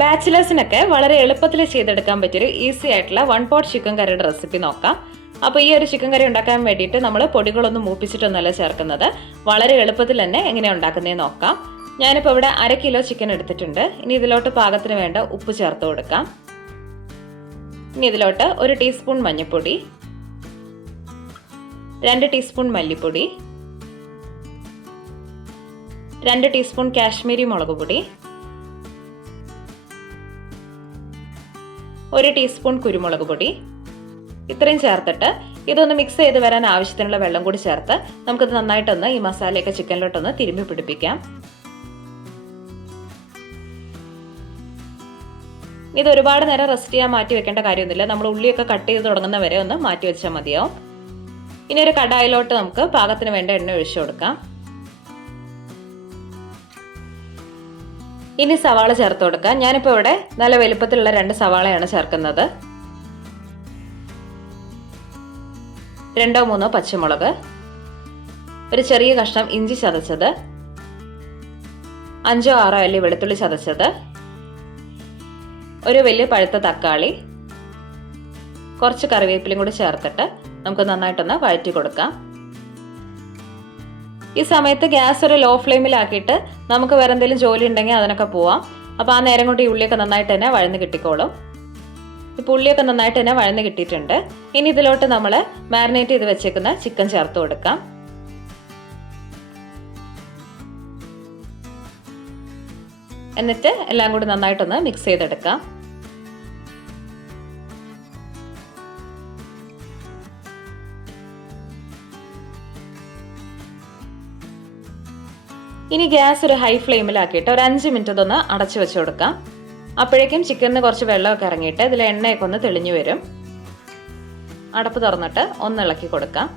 ബാച്ചിലേഴ്സിനൊക്കെ വളരെ എളുപ്പത്തിൽ ചെയ്തെടുക്കാൻ പറ്റിയൊരു ഈസി ആയിട്ടുള്ള 1 പോട്ട് ചിക്കൻ കറിയുടെ റെസിപ്പി നോക്കാം. അപ്പോൾ ഈ ഒരു ചിക്കൻ കറി ഉണ്ടാക്കാൻ വേണ്ടിയിട്ട് നമ്മൾ പൊടികളൊന്നും മൂപ്പിച്ചിട്ടൊന്നുമല്ല ചേർക്കുന്നത്. വളരെ എളുപ്പത്തിൽ തന്നെ എങ്ങനെയാണ് ഉണ്ടാക്കുന്നതെന്ന് നോക്കാം. ഞാനിപ്പോൾ ഇവിടെ 1/2 കിലോ ചിക്കൻ എടുത്തിട്ടുണ്ട്. ഇനി ഇതിലോട്ട് പാകത്തിന് വേണ്ട ഉപ്പ് ചേർത്ത് കൊടുക്കാം. ഇനി ഇതിലോട്ട് 1 ടീസ്പൂൺ മഞ്ഞൾപ്പൊടി, 2 ടീസ്പൂൺ മല്ലിപ്പൊടി, 2 ടീസ്പൂൺ കാശ്മീരി മുളക് പൊടി, 1 ടീസ്പൂൺ കുരുമുളക് പൊടി, ഇത്രയും ചേർത്തിട്ട് ഇതൊന്ന് മിക്സ് ചെയ്ത് വരാൻ ആവശ്യത്തിനുള്ള വെള്ളം കൂടി ചേർത്ത് നമുക്കിത് നന്നായിട്ടൊന്ന് ഈ മസാലയൊക്കെ ചിക്കനിലോട്ടൊന്ന് തിരുമ്പി പിടിപ്പിക്കാം. ഇത് ഒരുപാട് നേരം റെസ്റ്റ് ചെയ്യാൻ മാറ്റി വെക്കേണ്ട കാര്യമൊന്നുമില്ല. നമ്മൾ ഉള്ളിയൊക്കെ കട്ട് ചെയ്ത് തുടങ്ങുന്ന വരെ ഒന്ന് മാറ്റി വെച്ചാൽ മതിയാവും. ഇനി ഒരു കടായിലോട്ട് നമുക്ക് പാകത്തിന് വേണ്ട എണ്ണ ഒഴിച്ചു കൊടുക്കാം. ഇനി സവാള ചേർത്ത് കൊടുക്കാം. ഞാനിപ്പോൾ ഇവിടെ നല്ല വലുപ്പത്തിലുള്ള 2 സവാളയാണ് ചേർക്കുന്നത്. 2-3 പച്ചമുളക്, ഒരു ചെറിയ കഷ്ണം ഇഞ്ചി ചതച്ചത്, 5-6 അല്ലി വെളുത്തുള്ളി ചതച്ചത്, ഒരു വലിയ പഴുത്ത തക്കാളി, കുറച്ച് കറിവേപ്പിലയും കൂടി ചേർത്തിട്ട് നമുക്ക് നന്നായിട്ടൊന്ന് വഴറ്റി കൊടുക്കാം. ഈ സമയത്ത് ഗ്യാസ് ഒരു ലോ ഫ്ലെയിമിലാക്കിയിട്ട് നമുക്ക് വേറെ എന്തെങ്കിലും ജോലി ഉണ്ടെങ്കിൽ അതിനൊക്കെ പോവാം. അപ്പോൾ ആ നേരം കൊണ്ട് ഈ ഉള്ളിയൊക്കെ നന്നായിട്ട് തന്നെ വഴന്ന് കിട്ടിക്കോളും. ഇപ്പോൾ ഉള്ളിയൊക്കെ നന്നായിട്ട് തന്നെ വഴന്ന് കിട്ടിയിട്ടുണ്ട്. ഇനി ഇതിലോട്ട് നമ്മൾ മാരിനേറ്റ് ചെയ്ത് വെച്ചേക്കുന്ന ചിക്കൻ ചേർത്ത് കൊടുക്കാം. എന്നിട്ട് എല്ലാം കൂടി നന്നായിട്ടൊന്ന് മിക്സ് ചെയ്തെടുക്കാം. ഇനി ഗ്യാസ് ഒരു ഹൈ ഫ്ലെയിമിലാക്കിയിട്ട് ഒരു 5 മിനിറ്റ് ഇതൊന്ന് അടച്ചു വെച്ച് കൊടുക്കാം. അപ്പോഴേക്കും ചിക്കനിന് കുറച്ച് വെള്ളമൊക്കെ ഇറങ്ങിയിട്ട് ഇതിൽ എണ്ണയൊക്കെ ഒന്ന് തെളിഞ്ഞു വരും. അടപ്പ് തുറന്നിട്ട് ഒന്ന് ഇളക്കി കൊടുക്കാം.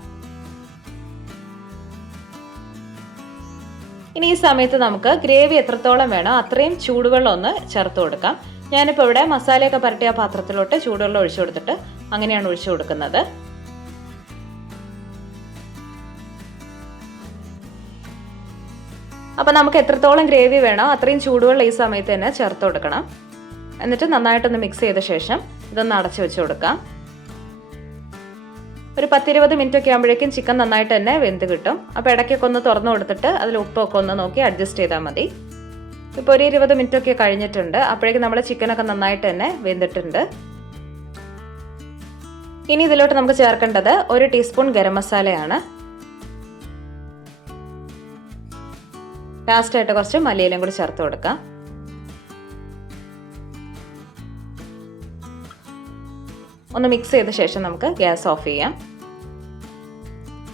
ഇനി ഈ സമയത്ത് നമുക്ക് ഗ്രേവി എത്രത്തോളം വേണോ അത്രയും ചൂടുവെള്ളം ഒന്ന് ചേർത്ത് കൊടുക്കാം. ഞാനിപ്പോൾ ഇവിടെ മസാലയൊക്കെ പരട്ടിയ പാത്രത്തിലോട്ട് ചൂടുവെള്ളം ഒഴിച്ചു കൊടുത്തിട്ട് അങ്ങനെയാണ് ഒഴിച്ചു കൊടുക്കുന്നത്. അപ്പോൾ നമുക്ക് എത്രത്തോളം ഗ്രേവി വേണോ അത്രയും ചൂടുവെള്ളം ഈ സമയത്ത് തന്നെ ചേർത്ത് കൊടുക്കണം. എന്നിട്ട് നന്നായിട്ടൊന്ന് മിക്സ് ചെയ്ത ശേഷം ഇതൊന്ന് അടച്ചു വെച്ച് കൊടുക്കാം. ഒരു 10-20 മിനിറ്റ് ഒക്കെ ആകുമ്പോഴേക്കും ചിക്കൻ നന്നായിട്ട് തന്നെ വെന്ത് കിട്ടും. അപ്പോൾ ഇടയ്ക്കൊക്കെ ഒന്ന് തുറന്നു കൊടുത്തിട്ട് അതിൽ ഉപ്പൊക്കെ ഒന്ന് നോക്കി അഡ്ജസ്റ്റ് ചെയ്താൽ മതി. ഇപ്പോൾ ഒരു 20 മിനിറ്റ് ഒക്കെ കഴിഞ്ഞിട്ടുണ്ട്. അപ്പോഴേക്കും നമ്മുടെ ചിക്കനൊക്കെ നന്നായിട്ട് തന്നെ വെന്തിട്ടുണ്ട്. ഇനി ഇതിലോട്ട് നമുക്ക് ചേർക്കേണ്ടത് 1 ടീസ്പൂൺ ഗരം മസാലയാണ്. ലാസ്റ്റായിട്ട് കുറച്ച് മല്ലിയിലയും കൂടി ചേർത്ത് കൊടുക്കാം. ഒന്ന് മിക്സ് ചെയ്ത ശേഷം നമുക്ക് ഗ്യാസ് ഓഫ് ചെയ്യാം.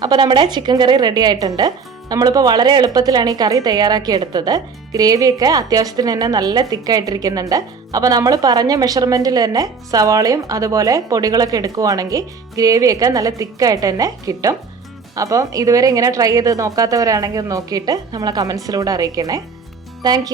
അപ്പോൾ നമ്മുടെ ചിക്കൻ കറി റെഡി ആയിട്ടുണ്ട്. നമ്മളിപ്പോൾ വളരെ എളുപ്പത്തിലാണ് ഈ കറി തയ്യാറാക്കി എടുത്തത്. ഗ്രേവിയൊക്കെ അത്യാവശ്യത്തിന് തന്നെ നല്ല തിക്കായിട്ടിരിക്കുന്നുണ്ട്. അപ്പോൾ നമ്മൾ പറഞ്ഞ മെഷർമെൻറ്റിൽ തന്നെ സവാളയും അതുപോലെ പൊടികളൊക്കെ എടുക്കുവാണെങ്കിൽ ഗ്രേവിയൊക്കെ നല്ല തിക്കായിട്ട് തന്നെ കിട്ടും. അപ്പം ഇതുവരെ ഇങ്ങനെ ട്രൈ ചെയ്ത് നോക്കാത്തവരാണെങ്കിൽ നോക്കിയിട്ട് നമ്മളെ കമൻസിലൂടെ അറിയിക്കണേ. താങ്ക്